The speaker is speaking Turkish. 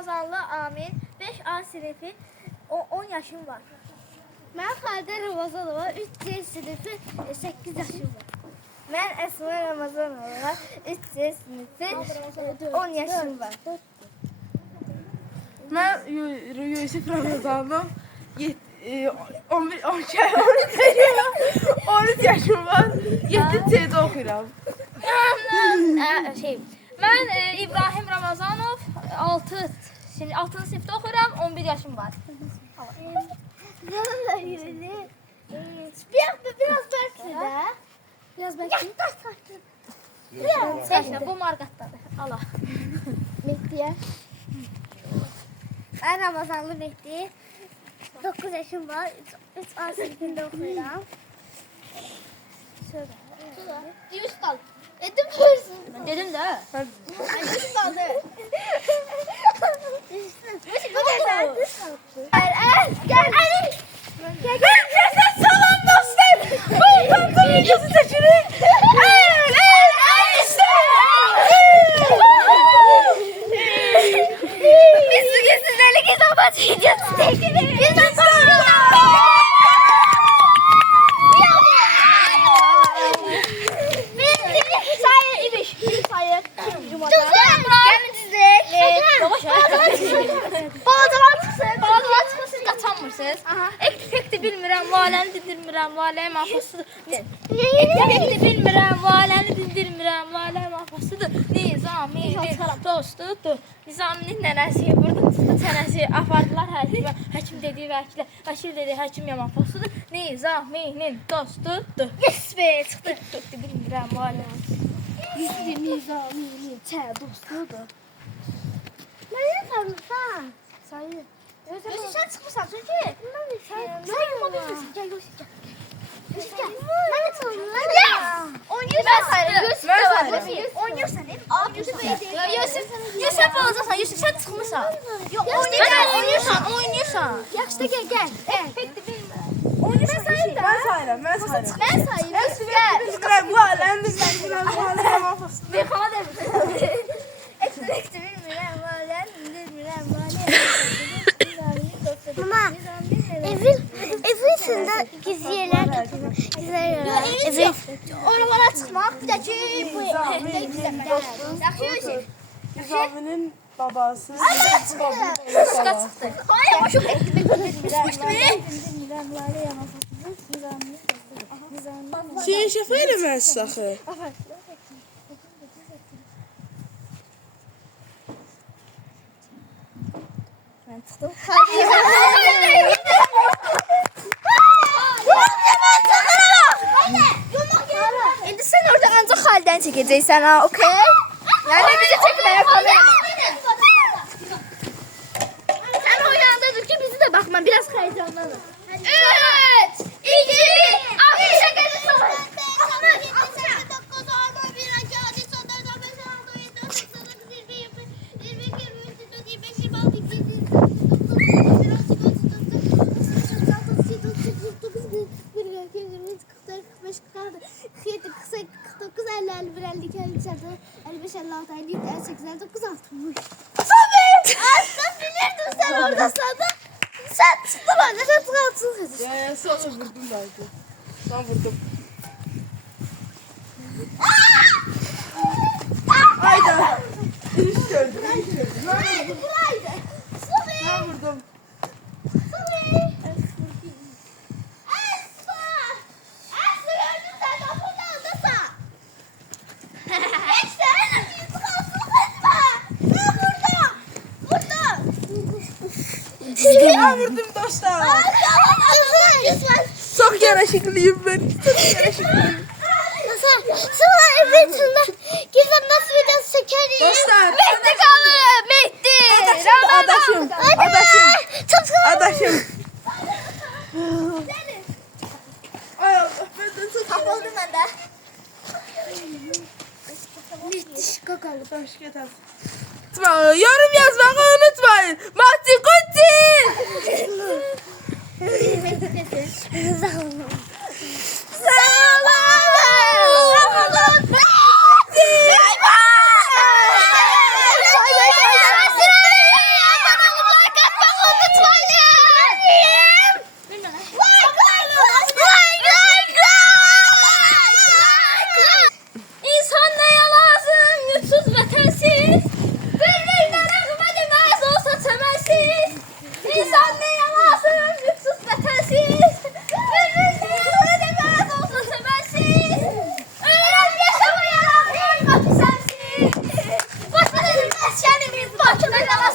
Ramazanlı Amin, 5A sınıfı, 10 yaşım var. Mən Xalidə Ramazanova, 3C sınıfı, 8 yaşım var. Mən Əsma Ramazanova, 3C sınıfı, 10 yaşım var. Mən Yusuf Ramazanov, 13 yaşım var, 7C'də oxuyuram. Mən İbrahim Ramazanov, 6. sınıfda oxuyuram, 11 yaşım var. Biraz bərkli də. Biraz bərkli. Seçmə, bu marqatdadır. Allah. Mehdiyə. Mən Ramazanlı Mehdi, 9 yaşım var, 3A sınıfında oxuyuram. Yusuf qaldı. Edim buyursun. Dedim də. Yusuf qaldı. Herkese salam dostlar. Bu tanıtım videosu çekilir. El işte. Biz bugün sizlerle Gizembat videosu çekiyoruz. Ektifekti bilmirəm, valəni dindirmirəm, valəyə mahfuzsudur. Ektifekti bilmirəm, valəni dindirmirəm, valəyə mahfuzsudur. Nizaminin dostudur. Nizaminin nənəsi, burada çıxdı sənəsi, apardılar həkimə. Həkim dediyi vəkillə, vəkil dediyi həkim mahfuzsudur. Nizaminin dostudur. Yes be, çıxdı. Ektifekti bilmirəm, valəni. Nizaminin dostudur. Mənə tanısan. Sayı. Sen çıkmışsan çünkü. Sen yapabilirsin. Gel Yusuf gel. Yusuf gel. Ben de tanımıyorum. Ya. Oynuyorsan. Ben sayarım. Yusuf Ben da var. sayarım. Oynuyorsan değil mi? Yusuf olacaqsan, Yusuf sən çıxmısan. Yok Oynuyorsan. Yaxşı da gel gel. Ektifekti bilmirəm. Oynuyorsan sayın da. Ben sayıram. Ben sayayım. Bilmirəm, bu aləndə bilmirəm, bu aləndə mahfuzsudur. Meyxana demişəm. Ektifekti bilmirəm, valəni dindirmirəm, valəyə Mama, evin içinde gizli yerler tutuyor. Gizli yerler. Evet. Oralara çıkmak bir de ki bu evde gizlenmek. Yakıyor. Nizaminin babası. Çıqa çıxdı. Hayır, hoşum etti. Şeyin şəfa eləməlisin axı. Mən çıxdım. İndi sen orada ancak halden çekeceksin ha, okey? Yani bizi çekmeye kameraman. Sen o yanda dur ki bizi de bakma, biraz heyecanlanın. 3, 2, 1, akışa gelin sonra. Sen orada sandın. Sen çıktın bence, sen çıkartsın kızı. Sonra vurdum belki. Ben vurdum. Hayda. İş gördüm. Buraydı. Ben vurdum. Ben vurdum dostlar. Çok yaraşıklıyım ben. Çok yaraşıklıyım. Sonra evin içinde gizlenmez videosu çekerim. Dostlar. Mehdi kalır. Mehdi. Adaşım. Adaşım. Ay Allah, benden çok Kapıldım ben de. Mehdi şikakalı. Başka yeter. Yorum yazmayı unutmayın. Mati Kuti. Bakıda yalan